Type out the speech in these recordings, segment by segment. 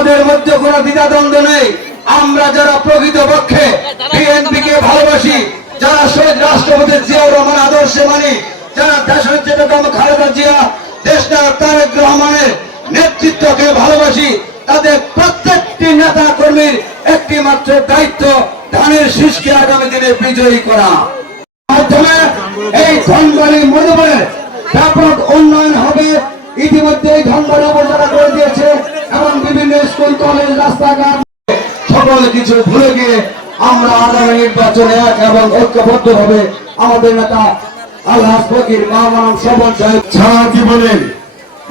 আমাদের মধ্যে কোনো দ্বিধাদ্বন্দ্ব নেই। আমরা যারা প্রকৃত পক্ষে বিএনপি কে ভালোবাসি, যারা শহীদ রাষ্ট্রপতি জিয়াউর রহমান আদর্শে মানি, যারা দেশের বেগম খালেদা জিয়া দেশটা তারেক রহমানের নেতৃত্বকে ভালোবাসি, তাদের প্রত্যেকটি নেতা কর্মীর একটি মাত্র দায়িত্ব ধানের শীষকে আগামী দিনে বিজয়ী করা। মাধ্যমে এই ধনবাড়ি মধুবনে ব্যাপক উন্নয়ন হবে। ইতিমধ্যে এই ধনবাড়ি উপজেলা করে দিয়েছে এবং বিভিন্ন স্কুল, কলেজ, রাস্তাঘাট সকল কিছু ভুলে গিয়ে আমরা আগামী নির্বাচনে এক এবং ঐক্যবদ্ধ হবে আমাদের নেতা আল্লাহ ফকির সাহেব।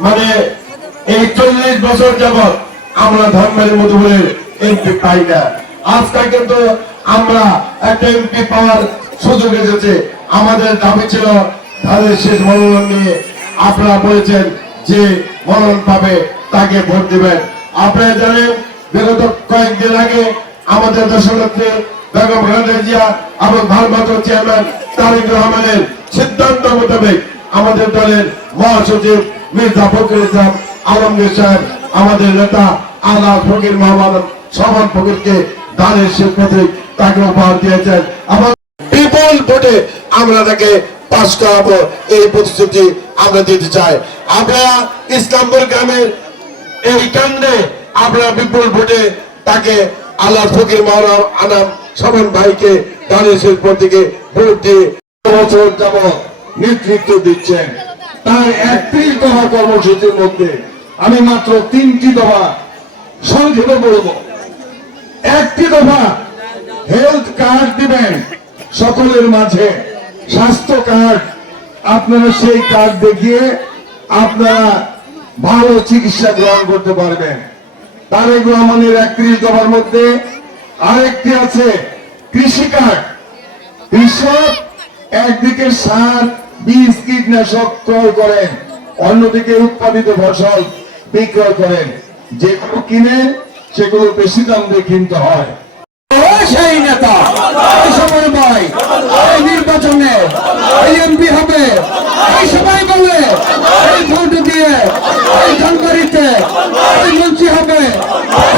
মানে এই চল্লিশ বছর যাবৎ আমরা ধর্মের মধুবনের এমপি পাই না। আজকে কিন্তু আমরা একটা এমপি পাওয়ার সুযোগ এসেছে। আমাদের দাবি ছিল ধানের শেষ মনোনয়ন নিয়ে। আপনারা বলেছেন যে মনোনয়ন পাবে। তাকে ভোট দিবেন। আপনারা জানেন, বিগত কয়েকদিন আগে আমাদের দর্শনার্থী বেগম এবং ভারপ্রাপ্ত চেয়ারম্যান রহমানের সিদ্ধান্ত মোতাবেক আমাদের দলের মহাসচিব মির্জা ইসলাম আলমগীর সাহেব, আমাদের নেতা আল্লাহ ফকির মোহাম্মদ সমান ফকিরকে দানের প্রতীক তাকে উপহার দিয়েছেন। এবং বিপুল ভোটে আমরা তাকে পাশ করাবো, এই প্রতিশ্রুতি আমরা দিতে চাই। আমরা ইসলামপুর গ্রামের এই কাণ্ডে আপনারা বিপুল ভোটে তাকে আল্লাহ ফকির মহরম আনাম সমান ভাইকে দানের শেষ প্রতীকে ভোট দিয়ে বছর যাবৎ নেতৃত্ব দিচ্ছেন। তার একত্রিশ দফা কর্মসূচির মধ্যে আমি মাত্র তিনটি দফা সংক্ষেপে বলব। একটি দফা হেলথ কার্ড দিবেন সকলের মাঝে। স্বাস্থ্য কার্ড আপনারা সেই কার্ড দেখিয়ে আপনারা ভালো চিকিৎসা গ্রহণ করতে পারবেন। তারেক রহমানের একত্রিশ দফার মধ্যে আরেকটি আছে কৃষি কার্ড কৃষক একদিকে সার, বীজ, কীটনাশক ক্রয় করেন, অন্যদিকে উৎপাদিত ফসল বিক্রয় করেন। যেগুলো কিনেন, সেগুলো বেশি দাম দিয়ে কিনতে হয়। সেই নেতা এই সময় ভাই এই নির্বাচনে এই এমপি হবে এই সবাই বলে এই ভোট দিয়ে এই ধনবাড়িতে এই মন্ত্রী হবে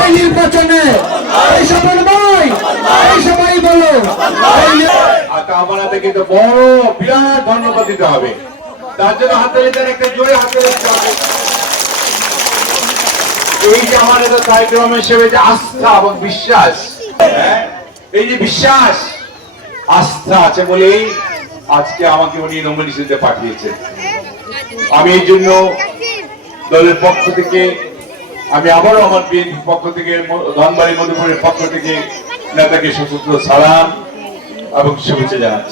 এই নির্বাচনে এই সবার ভাই এই সবাই বলো এই নে- কামনাতে কিন্তু বড় বিরাট ধন্যবাদ দিতে হবে। তার জন্য হাতে দিতেন একটা জোরে হাতে এই যে আমার এটা কার্যক্রম হিসেবে যে আস্থা এবং বিশ্বাস হ্যাঁ, এই যে বিশ্বাস আস্থা আছে বলেই আজকে আমাকে উনি নমিনেশনতে পাঠিয়েছেন। আমি এই জন্য দলের পক্ষ থেকে আমি আবারও আমার বিএনপি পক্ষ থেকে ধনবাড়ি মধুপুরের পক্ষ থেকে নেতাকে সশস্ত্র সালাম। 아버지 부채자.